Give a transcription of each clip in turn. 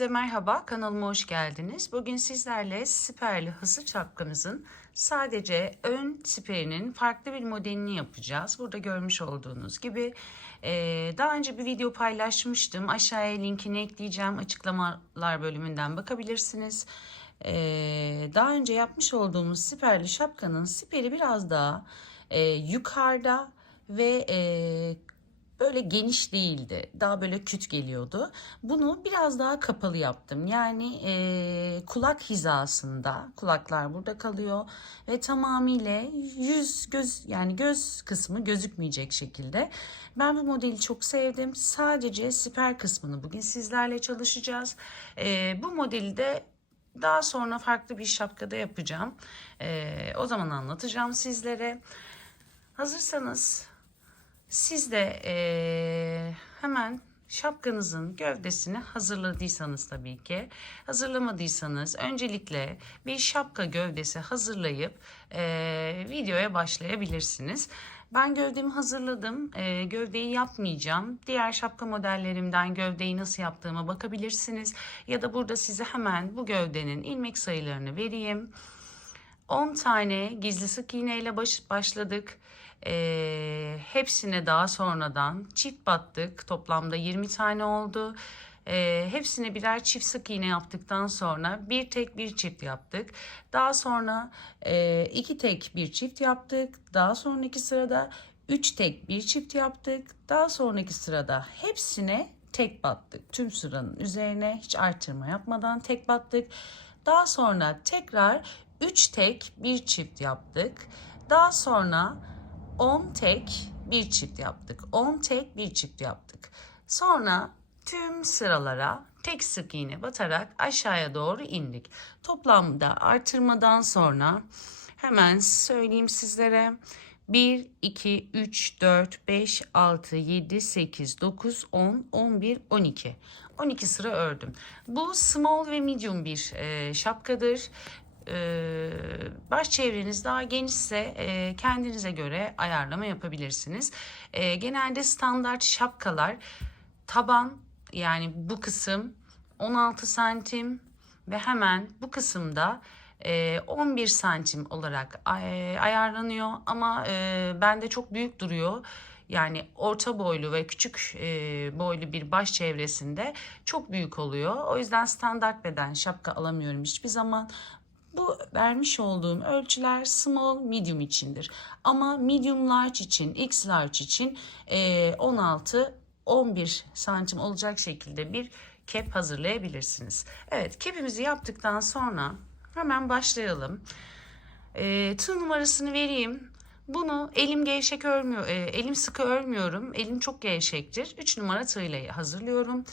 Herkese merhaba, kanalıma hoş geldiniz. Bugün sizlerle siperli hısır şapkamızın sadece ön siperinin farklı bir modelini yapacağız. Burada görmüş olduğunuz gibi Ee, daha önce bir video paylaşmıştım. Aşağıya linkini ekleyeceğim. Açıklamalar bölümünden bakabilirsiniz. Ee, daha önce yapmış olduğumuz siperli şapkanın siperi biraz daha e, yukarıda ve e, böyle geniş değildi. Daha böyle küt geliyordu. Bunu biraz daha kapalı yaptım. Yani e, kulak hizasında. Kulaklar burada kalıyor ve tamamıyla yüz göz yani göz kısmı gözükmeyecek şekilde. Ben bu modeli çok sevdim. Sadece siper kısmını bugün sizlerle çalışacağız. E, bu modeli de daha sonra farklı bir şapkada yapacağım. E, o zaman anlatacağım sizlere. Hazırsanız siz de eee, hemen şapkanızın gövdesini hazırladıysanız tabii ki hazırlamadıysanız öncelikle bir şapka gövdesi hazırlayıp eee, videoya başlayabilirsiniz. Ben gövdemi hazırladım. Eee, gövdeyi yapmayacağım. Diğer şapka modellerimden gövdeyi nasıl yaptığıma bakabilirsiniz. Ya da burada size hemen bu gövdenin ilmek sayılarını vereyim. 10 tane gizli sık iğne ile baş, başladık. Ee, hepsine daha sonradan çift battık. Toplamda 20 tane oldu. Ee, hepsine birer çift sık iğne yaptıktan sonra bir tek bir çift yaptık. Daha sonra e, iki tek bir çift yaptık. Daha sonraki sırada üç tek bir çift yaptık. Daha sonraki sırada hepsine tek battık. Tüm sıranın üzerine hiç artırma yapmadan tek battık. Daha sonra tekrar 3 tek bir çift yaptık. Daha sonra 10 tek bir çift yaptık. 10 tek bir çift yaptık. Sonra tüm sıralara tek sık iğne batarak aşağıya doğru indik. Toplamda artırmadan sonra hemen söyleyeyim sizlere. 1, 2, 3, 4, 5, 6, 7, 8, 9, 10, 11, 12. 12 sıra ördüm. Bu small ve medium bir e, şapkadır. E, baş çevreniz daha genişse e, kendinize göre ayarlama yapabilirsiniz. E, genelde standart şapkalar taban yani bu kısım 16 santim ve hemen bu kısımda e, 11 santim olarak ay- ayarlanıyor ama e, bende çok büyük duruyor. Yani orta boylu ve küçük e, boylu bir baş çevresinde çok büyük oluyor. O yüzden standart beden şapka alamıyorum hiçbir zaman. Bu vermiş olduğum ölçüler small medium içindir. Ama medium large için, x large için e, 16 11 santim olacak şekilde bir kep hazırlayabilirsiniz. Evet kepimizi yaptıktan sonra hemen başlayalım. E, tığ numarasını vereyim. Bunu elim gevşek örmüyor, e, elim sıkı örmüyorum. Elim çok gevşektir. 3 numara tığla hazırlıyorum.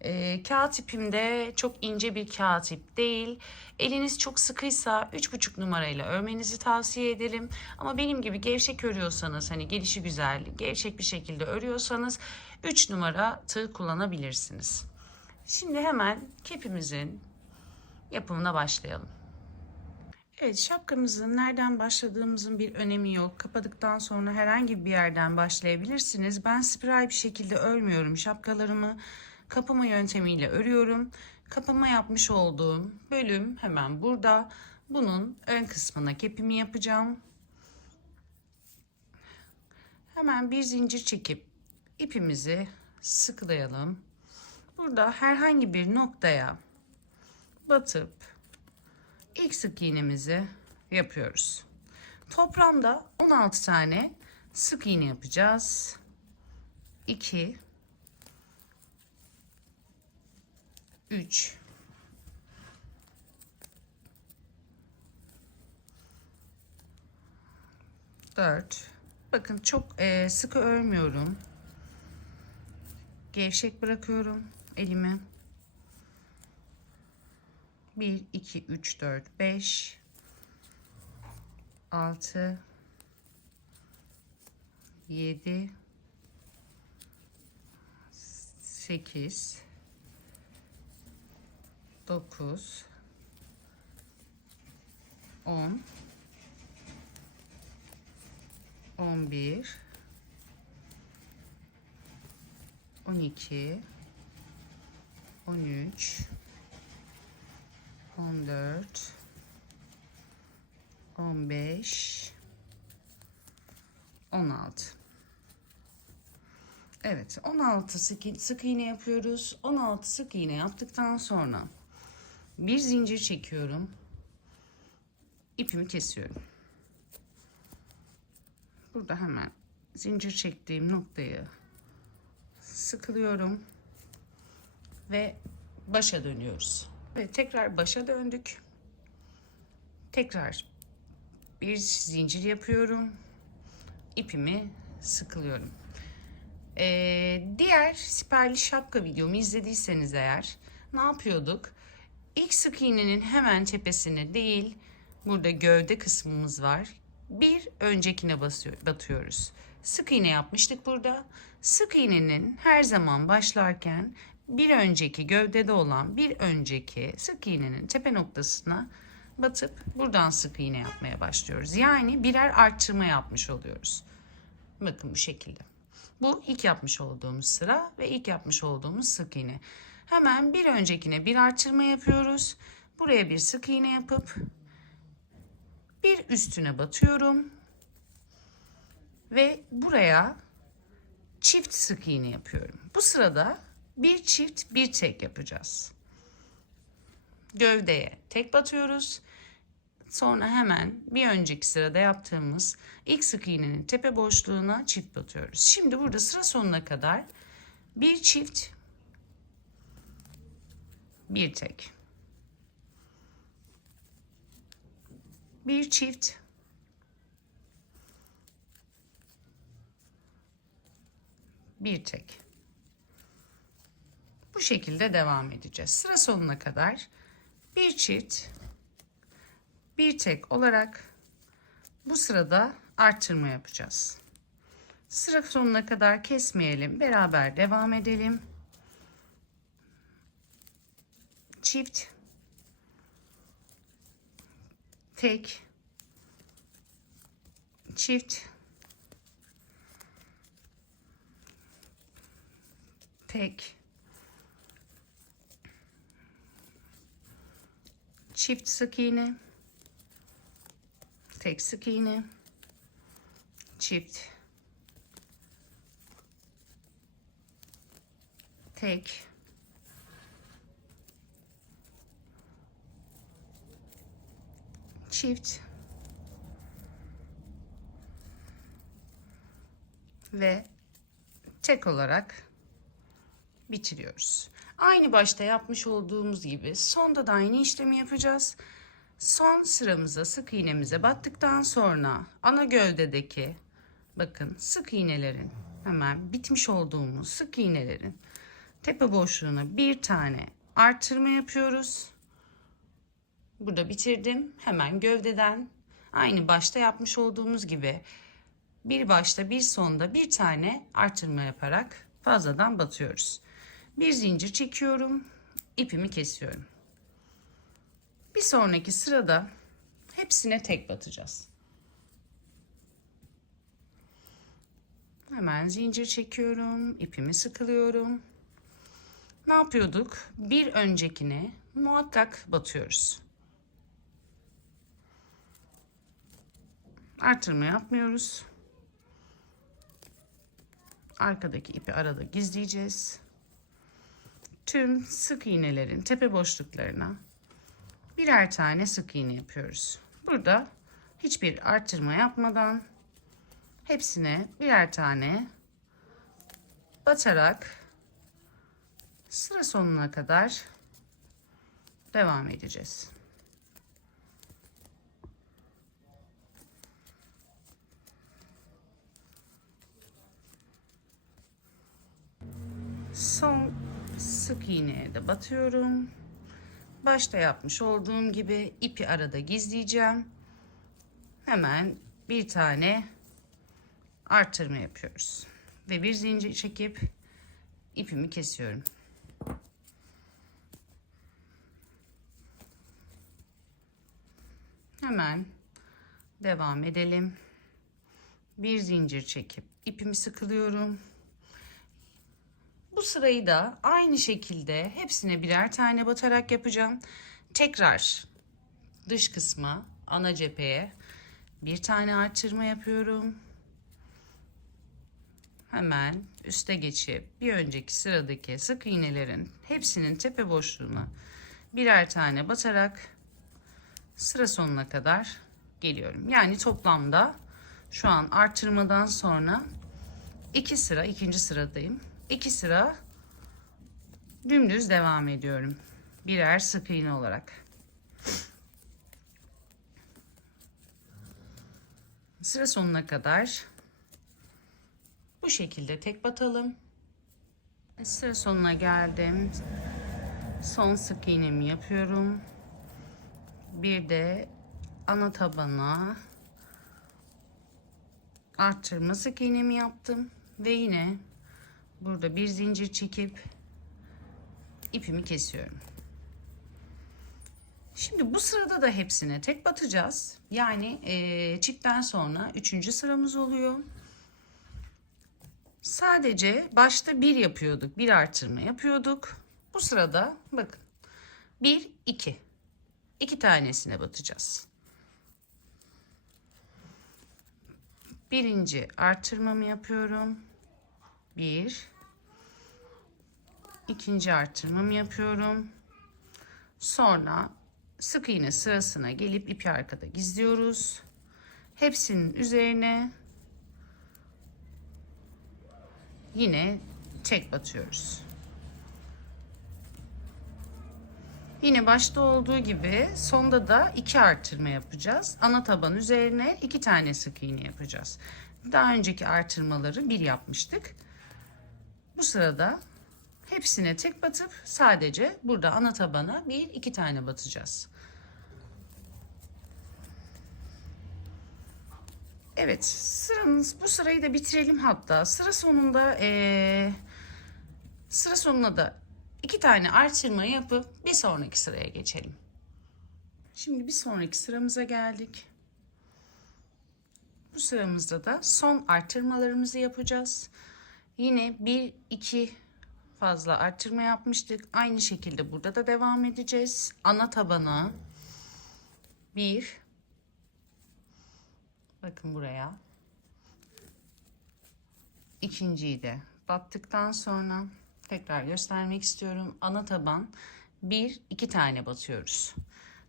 E, kağıt ipimde çok ince bir kağıt ip değil. Eliniz çok sıkıysa 3,5 numarayla örmenizi tavsiye ederim. Ama benim gibi gevşek örüyorsanız hani gelişi güzel, gevşek bir şekilde örüyorsanız 3 numara tığ kullanabilirsiniz. Şimdi hemen kepimizin yapımına başlayalım. Evet şapkamızın nereden başladığımızın bir önemi yok. Kapadıktan sonra herhangi bir yerden başlayabilirsiniz. Ben spiral bir şekilde örmüyorum. Şapkalarımı kapama yöntemiyle örüyorum. Kapama yapmış olduğum bölüm hemen burada. Bunun ön kısmına kepimi yapacağım. Hemen bir zincir çekip ipimizi sıkılayalım. Burada herhangi bir noktaya batıp ilk sık iğnemizi yapıyoruz. Toplamda 16 tane sık iğne yapacağız. 2 3 4 Bakın çok e, sıkı örmüyorum. Gevşek bırakıyorum elimi. 1 2 3 4 5 6 7 8 9 10 11 12 13 14 15 16 Evet 16 sık, sık iğne yapıyoruz. 16 sık iğne yaptıktan sonra bir zincir çekiyorum. İpimi kesiyorum. Burada hemen zincir çektiğim noktayı sıkılıyorum ve başa dönüyoruz. Ve tekrar başa döndük. Tekrar bir zincir yapıyorum. İpimi sıkılıyorum. Ee, diğer siperli şapka videomu izlediyseniz eğer ne yapıyorduk? İlk sık iğnenin hemen tepesine değil burada gövde kısmımız var. Bir öncekine basıyor, batıyoruz. Sık iğne yapmıştık burada. Sık iğnenin her zaman başlarken bir önceki gövdede olan bir önceki sık iğnenin tepe noktasına batıp buradan sık iğne yapmaya başlıyoruz. Yani birer arttırma yapmış oluyoruz. Bakın bu şekilde. Bu ilk yapmış olduğumuz sıra ve ilk yapmış olduğumuz sık iğne. Hemen bir öncekine bir artırma yapıyoruz. Buraya bir sık iğne yapıp bir üstüne batıyorum. Ve buraya çift sık iğne yapıyorum. Bu sırada bir çift bir tek yapacağız. Gövdeye tek batıyoruz. Sonra hemen bir önceki sırada yaptığımız ilk sık iğnenin tepe boşluğuna çift batıyoruz. Şimdi burada sıra sonuna kadar bir çift bir tek. Bir çift bir tek. Bu şekilde devam edeceğiz. Sıra sonuna kadar bir çift bir tek olarak bu sırada arttırma yapacağız. Sıra sonuna kadar kesmeyelim. Beraber devam edelim. Çift. Tek. Çift. Tek. Çift sık iğne. Tek sık iğne. Çift. Tek çift ve tek olarak bitiriyoruz. Aynı başta yapmış olduğumuz gibi sonda da aynı işlemi yapacağız. Son sıramıza sık iğnemize battıktan sonra ana gövdedeki bakın sık iğnelerin hemen bitmiş olduğumuz sık iğnelerin tepe boşluğuna bir tane artırma yapıyoruz. Burada bitirdim. Hemen gövdeden aynı başta yapmış olduğumuz gibi bir başta bir sonda bir tane artırma yaparak fazladan batıyoruz. Bir zincir çekiyorum. ipimi kesiyorum. Bir sonraki sırada hepsine tek batacağız. Hemen zincir çekiyorum, ipimi sıkılıyorum. Ne yapıyorduk? Bir öncekine muhakkak batıyoruz. Artırma yapmıyoruz. Arkadaki ipi arada gizleyeceğiz. Tüm sık iğnelerin tepe boşluklarına birer tane sık iğne yapıyoruz. Burada hiçbir arttırma yapmadan hepsine birer tane batarak sıra sonuna kadar devam edeceğiz. Son sık iğneye de batıyorum. Başta yapmış olduğum gibi ipi arada gizleyeceğim. Hemen bir tane artırma yapıyoruz. Ve bir zincir çekip ipimi kesiyorum. Hemen devam edelim. Bir zincir çekip ipimi sıkılıyorum. Bu sırayı da aynı şekilde hepsine birer tane batarak yapacağım. tekrar dış kısma ana cepheye bir tane artırma yapıyorum. Hemen üste geçip bir önceki sıradaki sık iğnelerin hepsinin tepe boşluğuna birer tane batarak sıra sonuna kadar geliyorum. Yani toplamda şu an artırmadan sonra iki sıra ikinci sıradayım. İki sıra dümdüz devam ediyorum. Birer sık iğne olarak. Sıra sonuna kadar bu şekilde tek batalım. Sıra sonuna geldim. Son sık iğnemi yapıyorum. Bir de ana tabana arttırma sık iğnemi yaptım ve yine burada bir zincir çekip ipimi kesiyorum. Şimdi bu sırada da hepsine tek batacağız. Yani e, çiftten sonra üçüncü sıramız oluyor. Sadece başta bir yapıyorduk. Bir artırma yapıyorduk. Bu sırada bakın. Bir, iki. İki tanesine batacağız. Birinci artırmamı yapıyorum. Bir. İkinci artırmamı yapıyorum. Sonra sık iğne sırasına gelip ipi arkada gizliyoruz. Hepsinin üzerine yine tek batıyoruz. Yine başta olduğu gibi sonda da iki artırma yapacağız. Ana taban üzerine iki tane sık iğne yapacağız. Daha önceki artırmaları bir yapmıştık. Bu sırada hepsine tek batıp sadece burada ana tabana bir iki tane batacağız. Evet sıramız bu sırayı da bitirelim hatta sıra sonunda ee, sıra sonuna da iki tane artırma yapıp bir sonraki sıraya geçelim. Şimdi bir sonraki sıramıza geldik. Bu sıramızda da son artırmalarımızı yapacağız. Yine bir iki fazla artırma yapmıştık. Aynı şekilde burada da devam edeceğiz. Ana tabana bir bakın buraya ikinciyi de battıktan sonra tekrar göstermek istiyorum. Ana taban bir iki tane batıyoruz.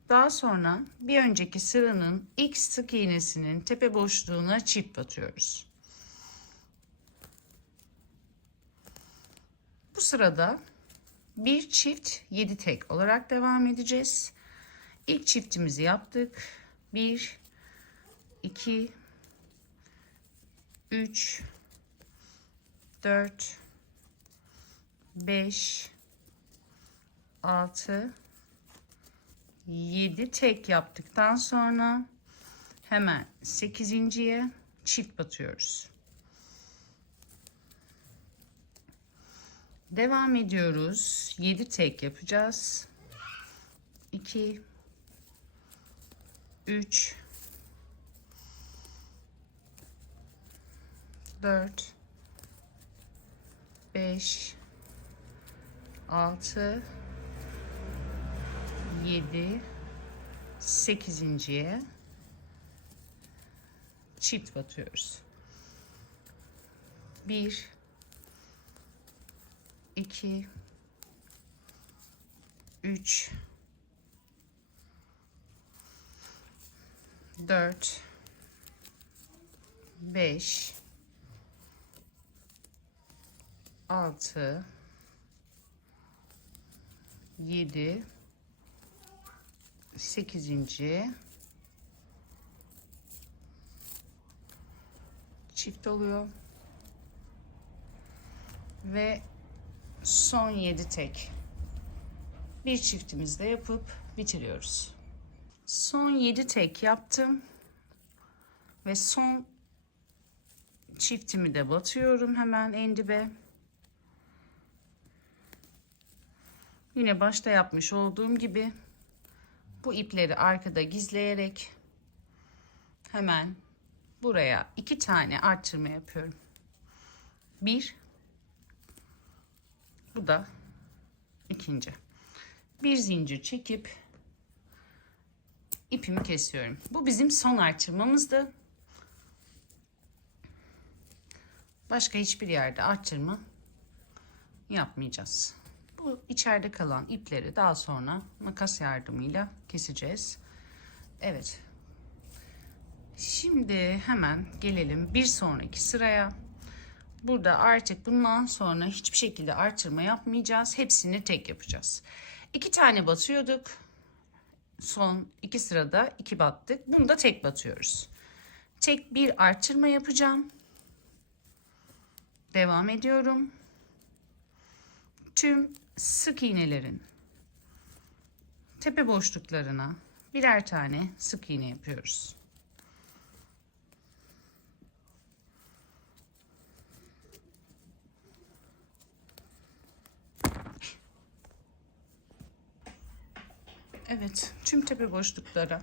Daha sonra bir önceki sıranın ilk sık iğnesinin tepe boşluğuna çift batıyoruz. Bu sırada bir çift 7 tek olarak devam edeceğiz. İlk çiftimizi yaptık. 1 2 3 4 5 6 7 tek yaptıktan sonra hemen 8.ye çift batıyoruz. Devam ediyoruz. 7 tek yapacağız. 2 3 4 5 6 7 8.ye çift batıyoruz. 1 2 3 4 5 6 7 8. çift oluyor. Ve son 7 tek. Bir çiftimizde yapıp bitiriyoruz. Son 7 tek yaptım. Ve son çiftimi de batıyorum hemen en dibe. Yine başta yapmış olduğum gibi bu ipleri arkada gizleyerek hemen buraya iki tane artırma yapıyorum. Bir bu da ikinci. Bir zincir çekip ipimi kesiyorum. Bu bizim son artırmamızdı. Başka hiçbir yerde artırma yapmayacağız. Bu içeride kalan ipleri daha sonra makas yardımıyla keseceğiz. Evet. Şimdi hemen gelelim bir sonraki sıraya. Burada artık bundan sonra hiçbir şekilde artırma yapmayacağız. Hepsini tek yapacağız. İki tane batıyorduk. Son iki sırada iki battık. Bunu da tek batıyoruz. Tek bir artırma yapacağım. Devam ediyorum. Tüm sık iğnelerin tepe boşluklarına birer tane sık iğne yapıyoruz. Evet, tüm tepe boşluklara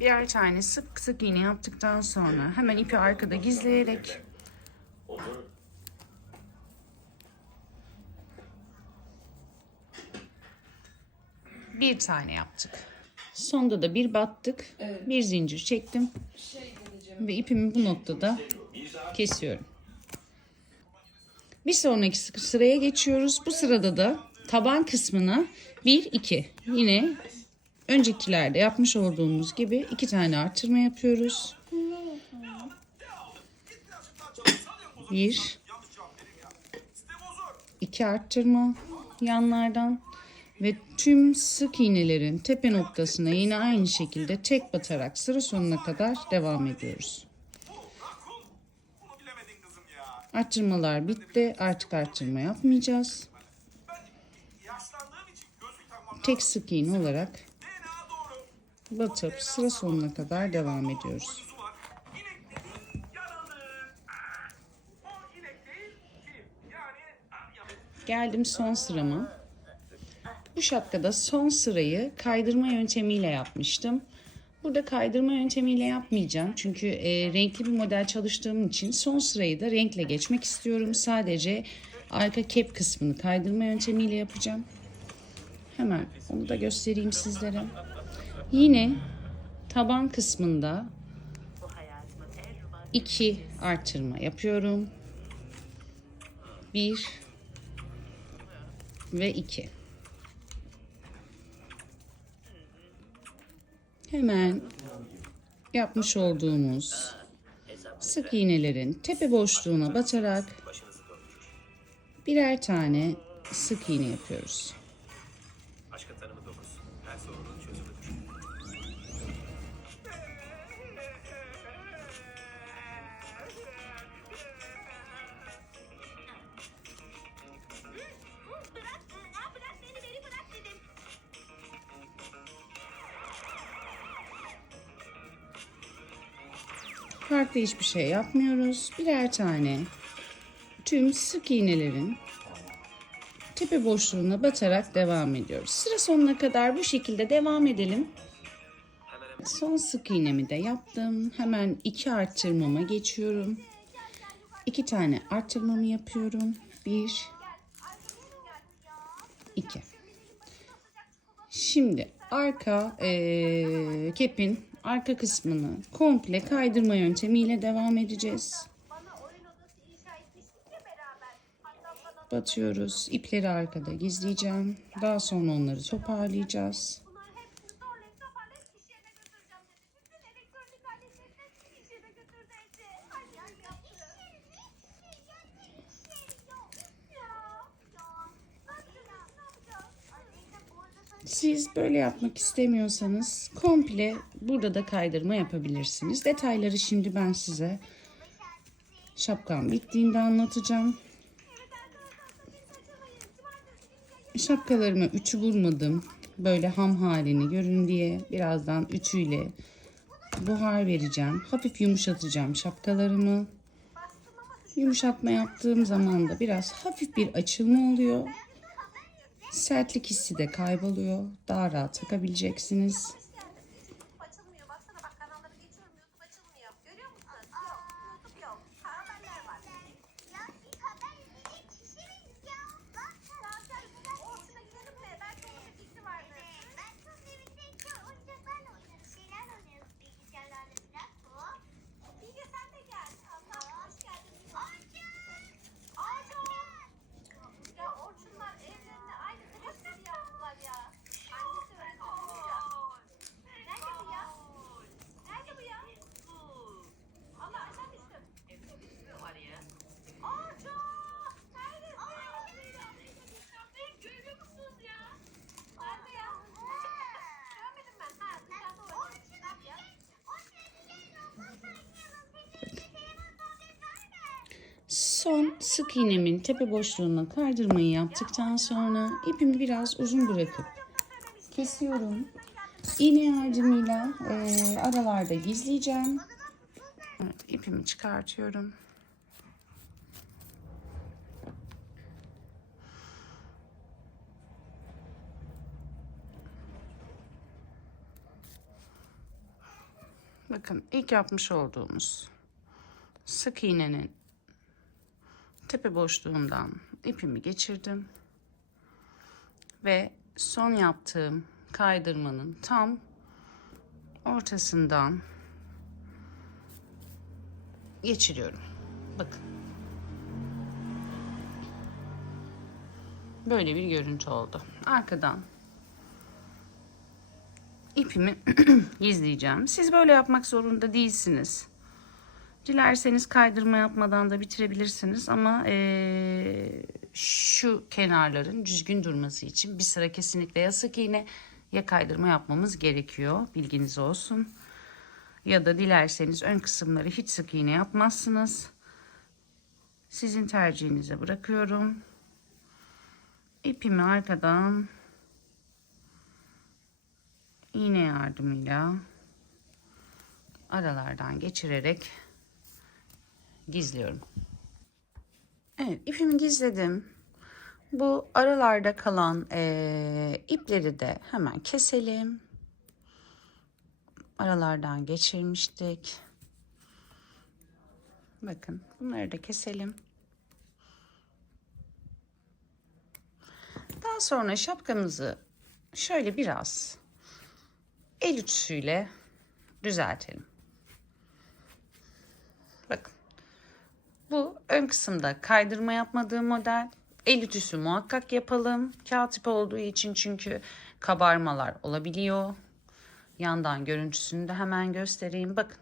birer tane sık sık iğne yaptıktan sonra hemen ipi arkada gizleyerek bir tane yaptık. Sonda da bir battık. Bir zincir çektim. Ve ipimi bu noktada kesiyorum. Bir sonraki sı- sıraya geçiyoruz. Bu sırada da taban kısmına 1 2 yine öncekilerde yapmış olduğumuz gibi iki tane artırma yapıyoruz. Bir, iki arttırma yanlardan ve tüm sık iğnelerin tepe noktasına yine aynı şekilde tek batarak sıra sonuna kadar devam ediyoruz. Arttırmalar bitti. Artık arttırma yapmayacağız. Yaşlandığım için gözlük takmam Tek sık iğne olarak batıp sıra sonuna kadar devam ediyoruz. Geldim son sırama. Bu şapkada son sırayı kaydırma yöntemiyle yapmıştım. Burada kaydırma yöntemiyle yapmayacağım. Çünkü e, renkli bir model çalıştığım için son sırayı da renkle geçmek istiyorum. Sadece arka kep kısmını kaydırma yöntemiyle yapacağım. Hemen onu da göstereyim sizlere. Yine taban kısmında iki artırma yapıyorum. Bir ve 2. Hemen yapmış olduğumuz sık iğnelerin tepe boşluğuna batarak birer tane sık iğne yapıyoruz. Farklı hiçbir şey yapmıyoruz. Birer tane tüm sık iğnelerin tepe boşluğuna batarak devam ediyoruz. Sıra sonuna kadar bu şekilde devam edelim. Son sık iğnemi de yaptım. Hemen iki arttırmama geçiyorum. İki tane arttırmamı yapıyorum. Bir, iki. Şimdi arka eee, kepin arka kısmını komple kaydırma yöntemiyle devam edeceğiz. Batıyoruz. İpleri arkada gizleyeceğim. Daha sonra onları toparlayacağız. Siz böyle yapmak istemiyorsanız komple burada da kaydırma yapabilirsiniz. Detayları şimdi ben size şapkam bittiğinde anlatacağım. Şapkalarıma üçü vurmadım. Böyle ham halini görün diye birazdan üçüyle buhar vereceğim. Hafif yumuşatacağım şapkalarımı. Yumuşatma yaptığım zaman da biraz hafif bir açılma oluyor. Sertlik hissi de kayboluyor. Daha rahat takabileceksiniz. Son sık iğnemin tepe boşluğuna kaydırmayı yaptıktan sonra ipimi biraz uzun bırakıp kesiyorum. İğne yardımıyla e, aralarda gizleyeceğim. Evet, ipimi çıkartıyorum. Bakın ilk yapmış olduğumuz sık iğnenin tepe boşluğundan ipimi geçirdim. Ve son yaptığım kaydırmanın tam ortasından geçiriyorum. Bakın. Böyle bir görüntü oldu. Arkadan ipimi gizleyeceğim. Siz böyle yapmak zorunda değilsiniz. Dilerseniz kaydırma yapmadan da bitirebilirsiniz ama eee, şu kenarların düzgün durması için bir sıra kesinlikle ya sık iğne ya kaydırma yapmamız gerekiyor. Bilginiz olsun. Ya da dilerseniz ön kısımları hiç sık iğne yapmazsınız. Sizin tercihinize bırakıyorum. İpimi arkadan iğne yardımıyla aralardan geçirerek gizliyorum. Evet ipimi gizledim. Bu aralarda kalan eee, ipleri de hemen keselim. Aralardan geçirmiştik. Bakın bunları da keselim. Daha sonra şapkamızı şöyle biraz el ütüsüyle düzeltelim. Bu ön kısımda kaydırma yapmadığım model. El ütüsü muhakkak yapalım. Kağıt ipi olduğu için çünkü kabarmalar olabiliyor. Yandan görüntüsünü de hemen göstereyim. Bakın.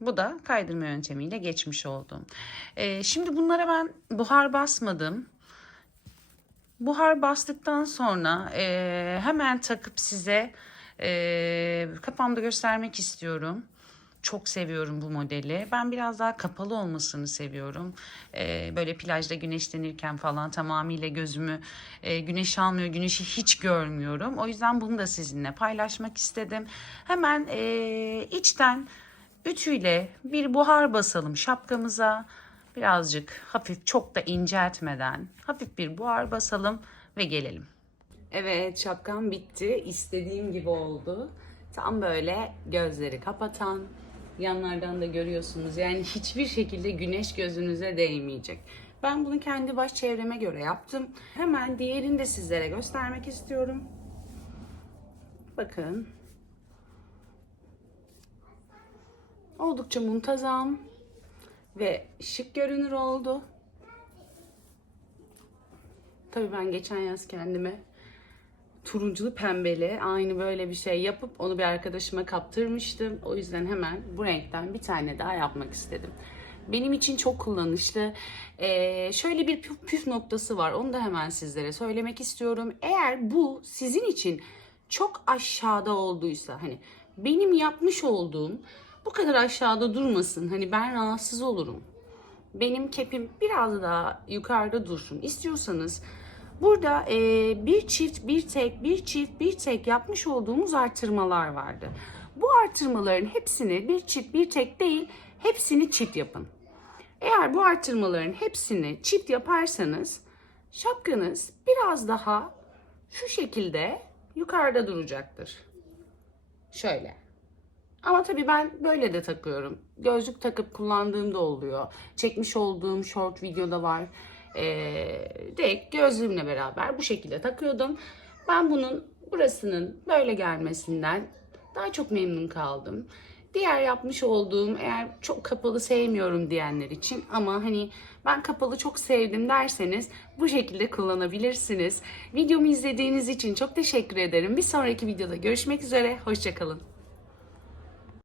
Bu da kaydırma yöntemiyle geçmiş oldum. Ee, şimdi bunlara ben buhar basmadım. Buhar bastıktan sonra e, hemen takıp size e, kafamda göstermek istiyorum. Çok seviyorum bu modeli. Ben biraz daha kapalı olmasını seviyorum. E, böyle plajda güneşlenirken falan tamamıyla gözümü e, güneş almıyor. Güneşi hiç görmüyorum. O yüzden bunu da sizinle paylaşmak istedim. Hemen e, içten ütüyle bir buhar basalım şapkamıza. Birazcık hafif çok da inceltmeden hafif bir buhar basalım ve gelelim. Evet şapkam bitti. İstediğim gibi oldu. Tam böyle gözleri kapatan yanlardan da görüyorsunuz. Yani hiçbir şekilde güneş gözünüze değmeyecek. Ben bunu kendi baş çevreme göre yaptım. Hemen diğerini de sizlere göstermek istiyorum. Bakın. Oldukça muntazam ve şık görünür oldu. Tabii ben geçen yaz kendime turunculu pembeli aynı böyle bir şey yapıp onu bir arkadaşıma kaptırmıştım. O yüzden hemen bu renkten bir tane daha yapmak istedim. Benim için çok kullanışlı. Ee, şöyle bir püf, püf noktası var. Onu da hemen sizlere söylemek istiyorum. Eğer bu sizin için çok aşağıda olduysa hani benim yapmış olduğum bu kadar aşağıda durmasın. Hani ben rahatsız olurum benim kepim biraz daha yukarıda dursun istiyorsanız burada e, bir çift bir tek bir çift bir tek yapmış olduğumuz artırmalar vardı. Bu artırmaların hepsini bir çift bir tek değil hepsini çift yapın. Eğer bu artırmaların hepsini çift yaparsanız şapkanız biraz daha şu şekilde yukarıda duracaktır. Şöyle. Ama tabii ben böyle de takıyorum. Gözlük takıp kullandığım da oluyor. Çekmiş olduğum short videoda var. Ee, direkt gözlüğümle beraber bu şekilde takıyordum. Ben bunun burasının böyle gelmesinden daha çok memnun kaldım. Diğer yapmış olduğum eğer çok kapalı sevmiyorum diyenler için ama hani ben kapalı çok sevdim derseniz bu şekilde kullanabilirsiniz. Videomu izlediğiniz için çok teşekkür ederim. Bir sonraki videoda görüşmek üzere. Hoşçakalın.